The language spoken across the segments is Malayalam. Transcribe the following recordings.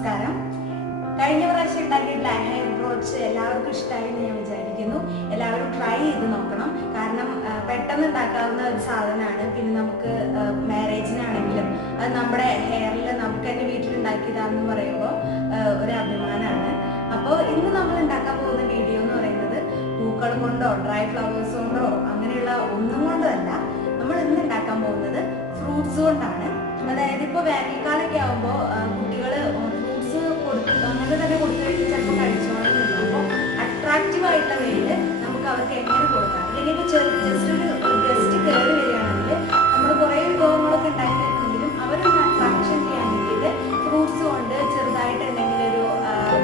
നമസ്കാരം. കഴിഞ്ഞ പ്രാവശ്യം ഉണ്ടാക്കിയിട്ടുള്ള ഹെയർ ബ്രോച്ച് എല്ലാവർക്കും ഇഷ്ടമായെന്ന് ഞാൻ വിചാരിക്കുന്നു. എല്ലാവരും ട്രൈ ചെയ്ത് നോക്കണം. കാരണം പെട്ടെന്ന് ഉണ്ടാക്കാവുന്ന ഒരു സാധനമാണ്. പിന്നെ നമുക്ക് മാരേജിനാണെങ്കിലും അത് നമ്മുടെ ഹെയറിൽ നമുക്ക് തന്നെ വീട്ടിലുണ്ടാക്കിയതാണെന്ന് പറയുമ്പോൾ ഒരു അഭിമാനമാണ്. അപ്പോൾ ഇന്ന് നമ്മൾ ഉണ്ടാക്കാൻ പോകുന്ന വീഡിയോ എന്ന് പറയുന്നത് പൂക്കൾ കൊണ്ടോ ഡ്രൈ ഫ്ലവേഴ്സ് കൊണ്ടോ അങ്ങനെയുള്ള ഒന്നും കൊണ്ടോ അല്ല. നമ്മൾ ഇന്ന് ഉണ്ടാക്കാൻ പോകുന്നത് ഫ്രൂട്ട്സ് കൊണ്ടാണ്. അതായത് ഇപ്പോൾ വേനൽക്കാലമൊക്കെ ആകുമ്പോൾ കുട്ടികൾ ഫ്രൂട്ട്സ് അങ്ങനെ തന്നെ കൊടുത്തു കഴിഞ്ഞാൽ ചിലപ്പോൾ കഴിച്ചോളുന്നില്ല. അപ്പോൾ അട്രാക്റ്റീവ് ആയിട്ടുള്ള വേയിൽ നമുക്ക് അവർക്ക് എങ്ങനെ കൊടുക്കാം. അല്ലെങ്കിൽ ഇപ്പോൾ ജസ്റ്റ് ഒരു ഗസ്റ്റ് കയറി വരികയാണെങ്കിൽ നമ്മൾ കുറേ വിഭവങ്ങളൊക്കെ ഉണ്ടാക്കി വെക്കുമെങ്കിലും അവരൊന്ന് അട്രാക്ഷൻ ചെയ്യാൻ വേണ്ടിയിട്ട് ഫ്രൂട്ട്സ് കൊണ്ട് ചെറുതായിട്ട് എന്തെങ്കിലും ഒരു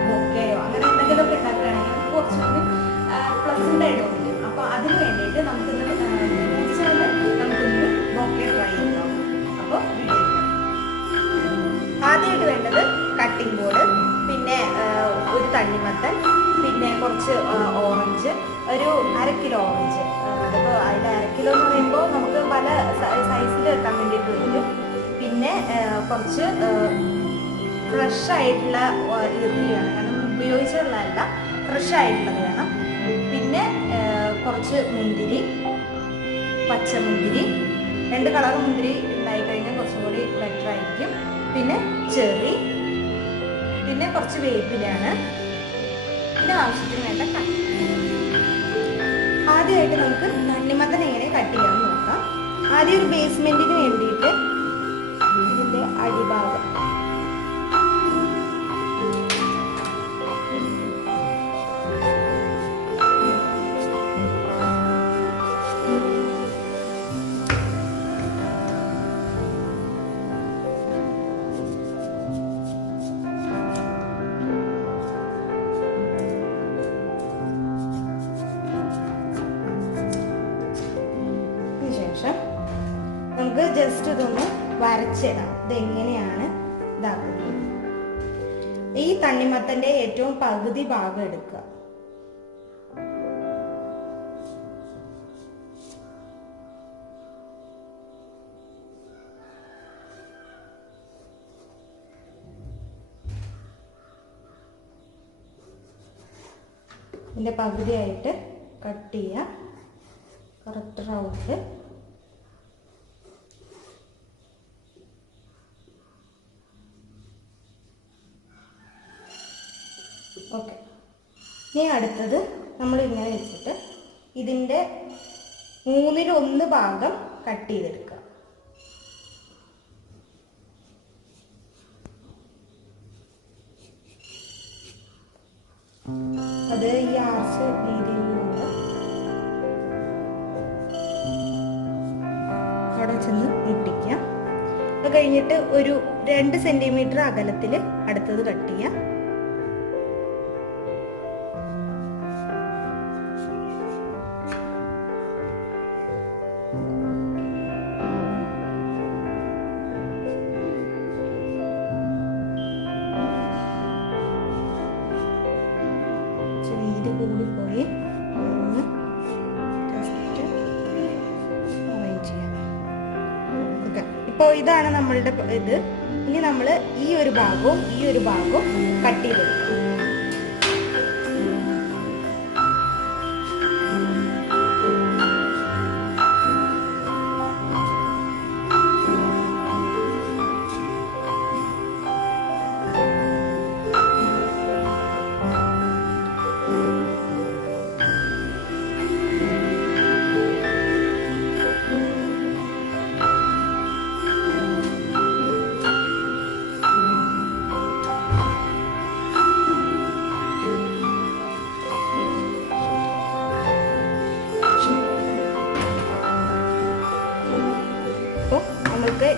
ബൊക്കെയോ അങ്ങനെ എന്തെങ്കിലുമൊക്കെ ഉണ്ടാക്കുകയാണെങ്കിൽ നമുക്ക് കുറച്ചുകൂടി പ്ലസൻ്റ് ആയിട്ട് തോന്നും. അപ്പോൾ അതിന് വേണ്ടിയിട്ട് നമുക്കിന്ന് ഫ്രൂട്ട്സ് കൊണ്ട് നമുക്കൊന്ന് ബൊക്കെ ട്രൈ ചെയ്യാം. അപ്പോൾ ആദ്യമായിട്ട് വേണ്ടത് കട്ടിംഗ് ബോർഡ്, പിന്നെ ഒരു തണ്ണിമത്തൻ, പിന്നെ കുറച്ച് ഓറഞ്ച്, ഒരു 1/2 കിലോ ഓറഞ്ച്. അതിപ്പോൾ അതിൻ്റെ 1/2 കിലോ എന്ന് പറയുമ്പോൾ നമുക്ക് പല സൈസിൽ വെക്കാൻ വേണ്ടിയിട്ട് വരും. പിന്നെ കുറച്ച് ഫ്രഷ് ആയിട്ടുള്ള ഈർക്കിലി വേണം, കാരണം ഉപയോഗിച്ചുള്ളതല്ല, ഫ്രഷ് ആയിട്ടുള്ളത് വേണം. പിന്നെ കുറച്ച് മുന്തിരി, പച്ചമുന്തിരി, 2 കളർ മുന്തിരി ഉണ്ടായിക്കഴിഞ്ഞാൽ കുറച്ചും കൂടി ബെറ്റർ ആയിരിക്കും. പിന്നെ ചെറി, പിന്നെ കുറച്ച് വേപ്പിലാണ്, പിന്നെ ആവശ്യത്തിന് വേണ്ട കട്ട്. ആദ്യമായിട്ട് നമുക്ക് തണ്ണിമത്തൻ എങ്ങനെ കട്ട് ചെയ്യാമെന്ന് നോക്കാം. ആദ്യം ഒരു ബേസ്മെന്റിന് വേണ്ടിയിട്ട് ഇതിൻ്റെ അടിഭാഗം നമുക്ക് ജസ്റ്റ് ഇതൊന്ന് വരച്ചിടാം. ഇതെങ്ങനെയാണ് ഇതാക്കുന്നത്. ഈ തണ്ണിമത്തൻ്റെ ഏറ്റവും പകുതി ഭാഗം എടുക്കുക. ഇതിൻ്റെ പകുതിയായിട്ട് കട്ട് ചെയ്യുക. Correct round. ഓക്കെ, ഇനി അടുത്തത് നമ്മൾ ഇങ്ങനെ വെച്ചിട്ട് ഇതിൻ്റെ 1/3 ഭാഗം കട്ട് ചെയ്തെടുക്കുക. അത് ഈ ആർച്ച് രീതിയിലുള്ള അവിടെ ചെന്ന് മുട്ടിക്കാം. അത് കഴിഞ്ഞിട്ട് ഒരു 2 സെൻറ്റിമീറ്റർ അകലത്തിൽ അടുത്തത് കട്ട് ചെയ്യാം. കൂടിപ്പോയി ഒന്ന് ജസ്റ്റ് അറേഞ്ച് ചെയ്യാം. ഓക്കെ, ഇപ്പോൾ ഇതാണ് നമ്മളുടെ ഇത്. ഇനി നമ്മൾ ഈ ഒരു ഭാഗവും ഈ ഒരു ഭാഗവും കട്ട് ചെയ്തെടുക്കാം.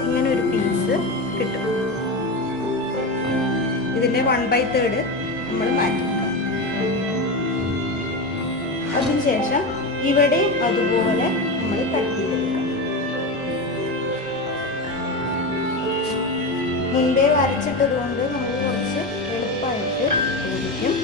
ഇങ്ങനെ ഒരു പീസ് കിട്ടും. ഇതിൻ്റെ 1/3 നമ്മൾ മാറ്റിക്കാം. അതിനുശേഷം ഇവിടെയും അതുപോലെ നമ്മൾ കട്ട് ചെയ്തെടുക്കാം. മുൻപേ വരച്ചിട്ടത് കൊണ്ട് നമ്മൾ കുറച്ച് എളുപ്പമായിട്ട് ആയിരിക്കും.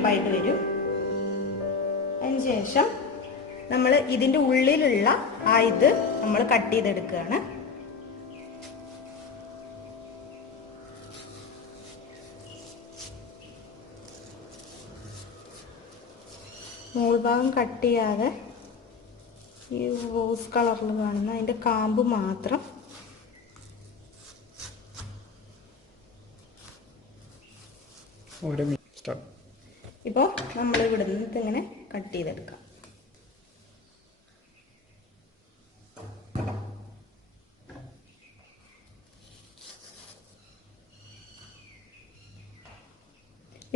ഷേപ്പായിട്ട് വരും. അതിനുശേഷം നമ്മൾ ഇതിൻ്റെ ഉള്ളിലുള്ള ആ ഇത് നമ്മൾ കട്ട് ചെയ്തെടുക്കുകയാണ്. മുകൾഭാഗം കട്ട് ചെയ്യാതെ ഈ റോസ് കളറിൽ കാണുന്ന അതിൻ്റെ കാമ്പ് മാത്രം ഇപ്പോൾ നമ്മൾ ഇവിടെ നിന്ന് ഇങ്ങനെ കട്ട് ചെയ്തെടുക്കാം.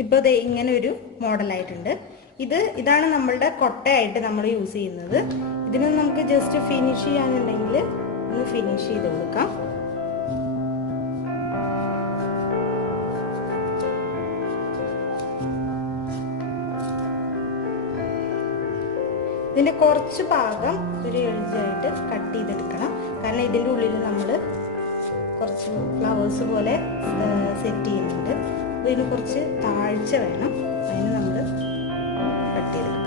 ഇപ്പോൾ ദേ ഇങ്ങനെ ഒരു മോഡലായിട്ടുണ്ട്. ഇതാണ് നമ്മളുടെ കൊട്ടയായിട്ട് നമ്മൾ യൂസ് ചെയ്യുന്നത്. ഇതിന് നമുക്ക് ജസ്റ്റ് ഫിനിഷ് ചെയ്യാനുണ്ടെങ്കിൽ ഒന്ന് ഫിനിഷ് ചെയ്ത് കൊടുക്കാം. ഇതിൻ്റെ കുറച്ച് ഭാഗം ഒരു എഴുതായിട്ട് കട്ട് ചെയ്തെടുക്കണം. കാരണം ഇതിൻ്റെ ഉള്ളിൽ നമ്മൾ കുറച്ച് ഫ്ലവേഴ്സ് പോലെ സെറ്റ് ചെയ്യുന്നുണ്ട്. അപ്പോൾ ഇതിന് കുറച്ച് താഴ്ച വേണം. അതിന് നമ്മൾ കട്ട് ചെയ്തെടുക്കാം.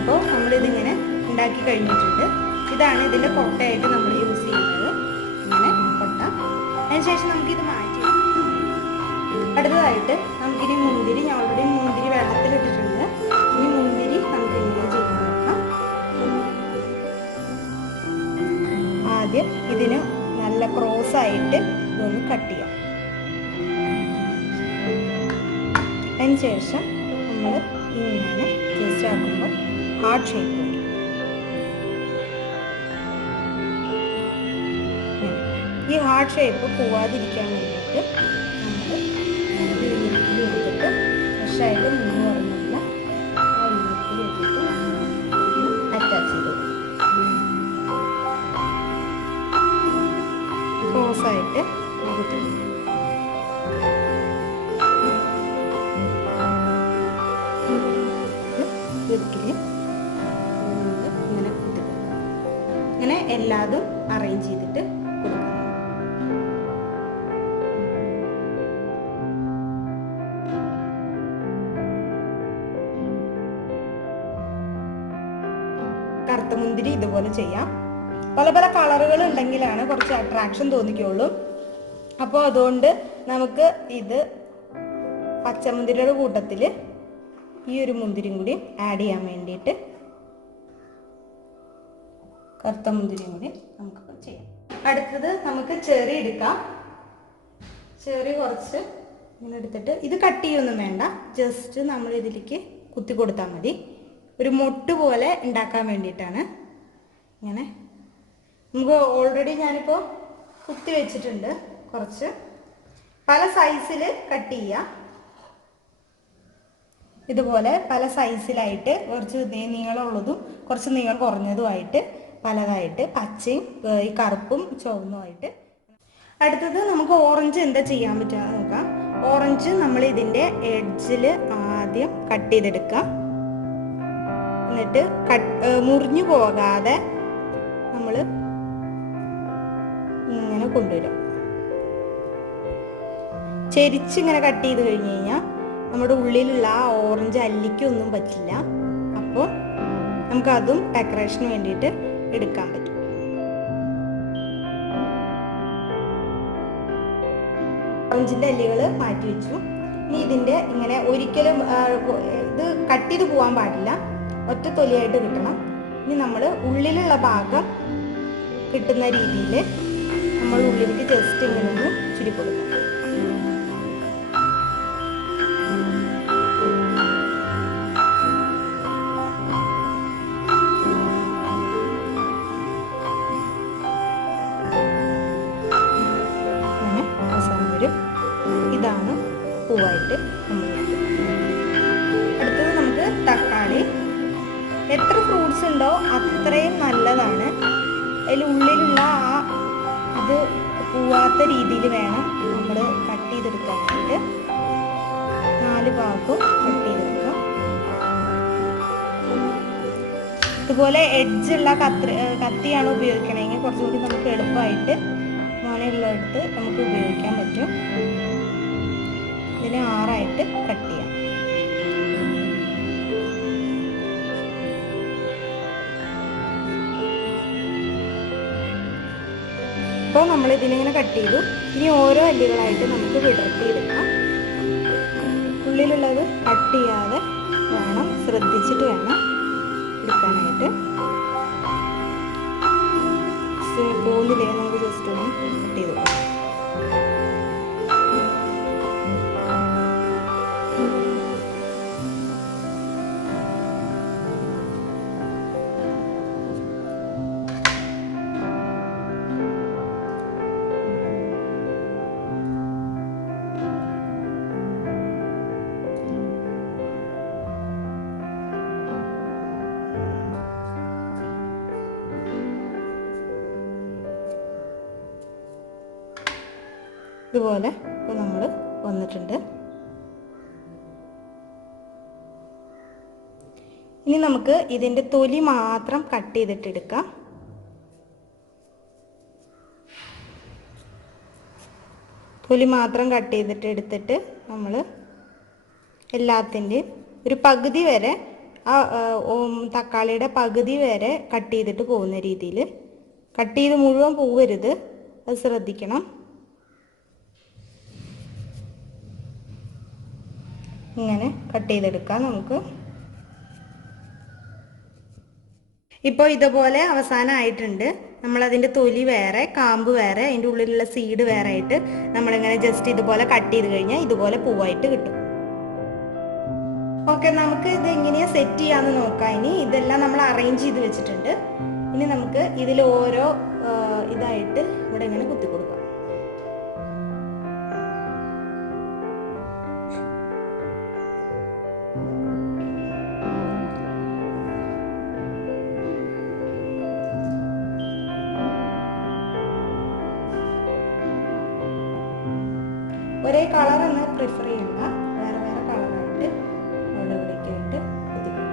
അപ്പോൾ നമ്മളിതിങ്ങനെ ഉണ്ടാക്കി കഴിഞ്ഞിട്ടുണ്ട്. ഇതാണ് ഇതിൻ്റെ കൊട്ടയായിട്ട് നമ്മൾ യൂസ് ചെയ്യുന്നത്. ഇങ്ങനെ കൊട്ട. അതിനുശേഷം നമുക്കിത് മാറ്റി. അടുത്തതായിട്ട് നമുക്കിനി മുന്തിരി, ഞാൻ ഓൾറെഡി മുന്തിരി വെള്ളത്തിലിട്ടിട്ടുണ്ട്. ഇനി മുന്തിരി നമുക്ക് ഇങ്ങനെ ചെയ്ത് നോക്കാം. ആദ്യം ഇതിന് നല്ല ക്രോസായിട്ട് ഇതൊന്ന് കട്ട് ചെയ്യാം. അതിനുശേഷം നമ്മൾ ഇങ്ങനെ ജസ്റ്റ് ആക്കുമ്പോൾ ഹാർട്ട് ഷേപ്പ് വരും. ഈ ഹാർട്ട് ഷേപ്പ് പോവാതിരിക്കാൻ വേണ്ടിയിട്ട് നമ്മൾ എടുത്തിട്ട് ഫ്രഷായിട്ട് മുന്ന് പറഞ്ഞില്ല ആ എടുത്തിട്ട് അറ്റാച്ച് ചെയ്തു ക്രോസായിട്ട് കുത്തി. ഇങ്ങനെ എല്ലാതും അറേഞ്ച് ചെയ്തിട്ട് കൊടുക്കണം. കറുത്ത മുന്തിരി ഇതുപോലെ ചെയ്യാം. പല പല കളറുകൾ ഉണ്ടെങ്കിലാണ് കുറച്ച് അട്രാക്ഷൻ തോന്നിക്കുള്ളൂ. അപ്പോൾ അതുകൊണ്ട് നമുക്ക് ഇത് പച്ചമുന്തിരിയുടെ കൂട്ടത്തിൽ ഈ ഒരു മുന്തിരിയും കൂടി ആഡ് ചെയ്യാൻ വേണ്ടിയിട്ട് കറുത്ത മുന്തിരിയും കൂടി നമുക്ക് ചെയ്യാം. അടുത്തത് നമുക്ക് ചെറി എടുക്കാം. ചെറി കുറച്ച് ഇങ്ങനെ എടുത്തിട്ട് ഇത് കട്ട് ചെയ്യൊന്നും വേണ്ട, ജസ്റ്റ് നമ്മൾ ഇതിലേക്ക് കുത്തി കൊടുത്താൽ മതി. ഒരു മൊട്ട് പോലെ ഉണ്ടാക്കാൻ വേണ്ടിയിട്ടാണ്. ഇങ്ങനെ നമുക്ക് ഓൾറെഡി ഞാനിപ്പോൾ കുത്തി വെച്ചിട്ടുണ്ട്. കുറച്ച് പല സൈസിൽ കട്ട് ചെയ്യാം. ഇതുപോലെ പല സൈസിലായിട്ട് കുറച്ച് നീളമുള്ളതും കുറച്ച് നീളം കുറഞ്ഞതുമായിട്ട് പലതായിട്ട് പച്ചയും ഈ കറുപ്പും ചുവന്നുമായിട്ട്. അടുത്തത് നമുക്ക് ഓറഞ്ച് എന്താ ചെയ്യാൻ പറ്റുക നോക്കാം. ഓറഞ്ച് നമ്മൾ ഇതിൻ്റെ എഡ്ജിൽ ആദ്യം കട്ട് ചെയ്തെടുക്കാം. എന്നിട്ട് മുറിഞ്ഞു പോകാതെ നമ്മൾ ഇങ്ങനെ കൊണ്ടുവരും. ചെരിച്ചിങ്ങനെ കട്ട് ചെയ്ത് കഴിഞ്ഞ് കഴിഞ്ഞാൽ നമ്മുടെ ഉള്ളിലുള്ള ആ ഓറഞ്ച് അല്ലിക്കൊന്നും പറ്റില്ല. അപ്പോൾ നമുക്കതും ഡെക്കറേഷന് വേണ്ടിയിട്ട് എടുക്കാൻ പറ്റും. ഓറഞ്ചിൻ്റെ അല്ലികൾ മാറ്റി വെച്ചു. ഇനി ഇതിൻ്റെ ഇങ്ങനെ ഒരിക്കലും ഇത് കട്ട് ചെയ്ത് പോകാൻ പാടില്ല, ഒറ്റ തൊലിയായിട്ട് കിട്ടണം. ഇനി നമ്മൾ ഉള്ളിലുള്ള ഭാഗം കിട്ടുന്ന രീതിയിൽ നമ്മൾ ഉള്ളിലേക്ക് ജസ്റ്റ് ഇങ്ങനെ ഒന്ന് ചുരി കൊടുക്കണം. എത്ര ഫ്രൂട്ട്സ് ഉണ്ടോ അത്രയും നല്ലതാണ്. അതിലുള്ളിലുള്ള ആ ഇത് പോവാത്ത രീതിയിൽ വേണം നമ്മൾ കട്ട് ചെയ്തെടുക്കാനായിട്ട്. 4 ഭാഗവും കട്ട് ചെയ്തെടുക്കാം. ഇതുപോലെ എഡ്ജുള്ള കത്തിയാണ് ഉപയോഗിക്കണമെങ്കിൽ കുറച്ചുകൂടി നമുക്ക് എളുപ്പമായിട്ട് മോനെയുള്ളടുത്ത് നമുക്ക് ഉപയോഗിക്കാൻ പറ്റും. ഇതിനെ 6 കട്ട് ചെയ്യാം. ഇപ്പോൾ നമ്മൾ ഇതിനിങ്ങനെ കട്ട് ചെയ്തു. ഇനി ഓരോ അല്ലികളായിട്ട് നമുക്ക് വിടർത്തിയെടുക്കാം. ഉള്ളിലുള്ളത് കട്ട് ചെയ്യാതെ വേണം, ശ്രദ്ധിച്ചിട്ട് വേണം എടുക്കാനായിട്ട്. പോകുന്നില്ലേ നമുക്ക് ജസ്റ്റ് ഒന്ന് കട്ട് ചെയ്ത് കൊടുക്കാം. ഇതുപോലെ ഇപ്പോൾ നമ്മൾ വന്നിട്ടുണ്ട്. ഇനി നമുക്ക് ഇതിൻ്റെ തൊലി മാത്രം കട്ട് ചെയ്തിട്ടെടുക്കാം. തൊലി മാത്രം കട്ട് ചെയ്തിട്ട് എടുത്തിട്ട് നമ്മൾ എല്ലാത്തിൻ്റെയും ഒരു പകുതി വരെ, ആ തക്കാളിയുടെ പകുതി വരെ കട്ട് ചെയ്തിട്ട് പോകുന്ന രീതിയിൽ, കട്ട് ചെയ്ത് മുഴുവൻ പോവരുത്, അത് ശ്രദ്ധിക്കണം. ഇങ്ങനെ കട്ട് ചെയ്തെടുക്കാം നമുക്ക്. ഇപ്പോൾ ഇതുപോലെ അവസാനമായിട്ടുണ്ട്. നമ്മളതിൻ്റെ തൊലി വേറെ, കാമ്പ് വേറെ, അതിൻ്റെ ഉള്ളിലുള്ള സീഡ് വേറെ ആയിട്ട് നമ്മളിങ്ങനെ ജസ്റ്റ് ഇതുപോലെ കട്ട് ചെയ്ത് കഴിഞ്ഞാൽ ഇതുപോലെ പൂവായിട്ട് കിട്ടും. ഓക്കെ, നമുക്ക് ഇത് എങ്ങനെയാണ് സെറ്റ് ചെയ്യാമെന്ന് നോക്കാം. ഇനി ഇതെല്ലാം നമ്മൾ അറേഞ്ച് ചെയ്ത് വെച്ചിട്ടുണ്ട്. ഇനി നമുക്ക് ഇതിൽ ഓരോ ഇതായിട്ട് ഇവിടെ ഇങ്ങനെ കുത്തി കൊടുക്കാം. ഒരേ കളറൊന്ന് പ്രിഫർ ചെയ്യണ്ട, വേറെ വേറെ കളറായിട്ട് അവിടെ ഇവിടേക്കായിട്ട് ഒതുക്കും.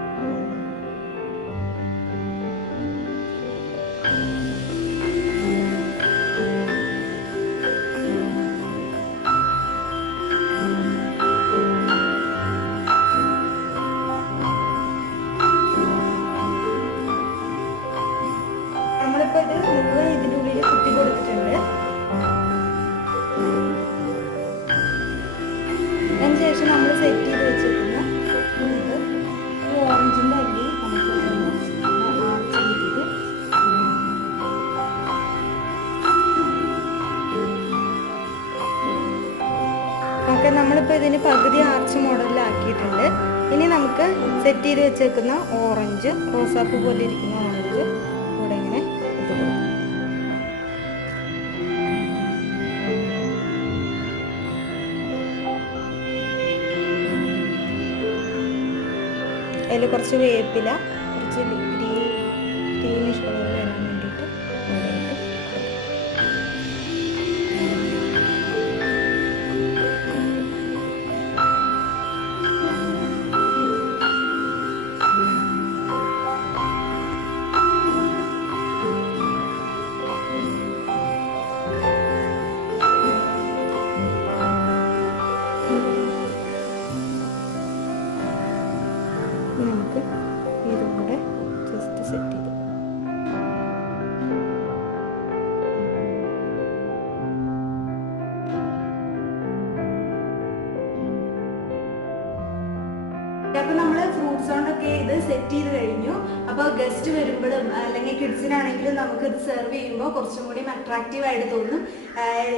നമ്മളിപ്പോൾ ഇത് മുഴുവൻ ഇതിൻ്റെ ഉള്ളിൽ കുത്തി കൊടുത്തിട്ടുണ്ട്. അതിനുശേഷം നമ്മൾ സെറ്റ് ചെയ്ത് വെച്ചിരിക്കുന്ന ഈ ഓറഞ്ചിൻ്റെ അല്ലി നമുക്ക് ആർച്ച് ചെയ്തിട്ട് ഓക്കെ, നമ്മളിപ്പോൾ ഇതിന് പകുതി ആർച്ച് മോഡലിലാക്കിയിട്ടുണ്ട്. ഇനി നമുക്ക് സെറ്റ് ചെയ്ത് വെച്ചേക്കുന്ന ഓറഞ്ച്, റോസാപ്പൂ പോലെ ഇരിക്കുന്ന ഓറഞ്ച് ഇവിടെ ഇങ്ങനെ ഇട്ട് കൊടുക്കും. അതിൽ കുറച്ച് വേപ്പില, കുറച്ച് ഗ്രീനിഷ് കളർ വരാൻ വേണ്ടിയിട്ട് നമുക്ക് ഇതും കൂടെ ജസ്റ്റ് സെറ്റ് ചെയ്ത് അപ്പോൾ നമ്മൾ ഫ്രൂട്ട്സ് കൊണ്ടൊക്കെ ഇത് സെറ്റ് ചെയ്ത് കഴിഞ്ഞു. അപ്പോൾ ഗസ്റ്റ് വരുമ്പോഴും അല്ലെങ്കിൽ കിഡ്സിനാണെങ്കിലും നമുക്ക് ഇത് സെർവ് ചെയ്യുമ്പോൾ കുറച്ചും കൂടി അട്രാക്റ്റീവ് ആയിട്ട് തോന്നും.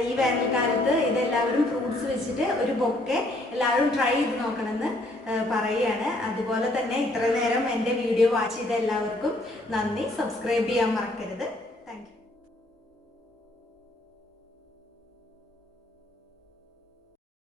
ഈ വേനൽക്കാലത്ത് ഇതെല്ലാവരും ഫ്രൂട്ട്സ് വെച്ചിട്ട് ഒരു ബൊക്കെ എല്ലാവരും ട്രൈ ചെയ്ത് നോക്കണമെന്ന് പറയുകയാണ്. അതുപോലെ തന്നെ ഇത്ര നേരം എൻ്റെ വീഡിയോ വാച്ച് ചെയ്ത എല്ലാവർക്കും നന്ദി. സബ്സ്ക്രൈബ് ചെയ്യാൻ മറക്കരുത്.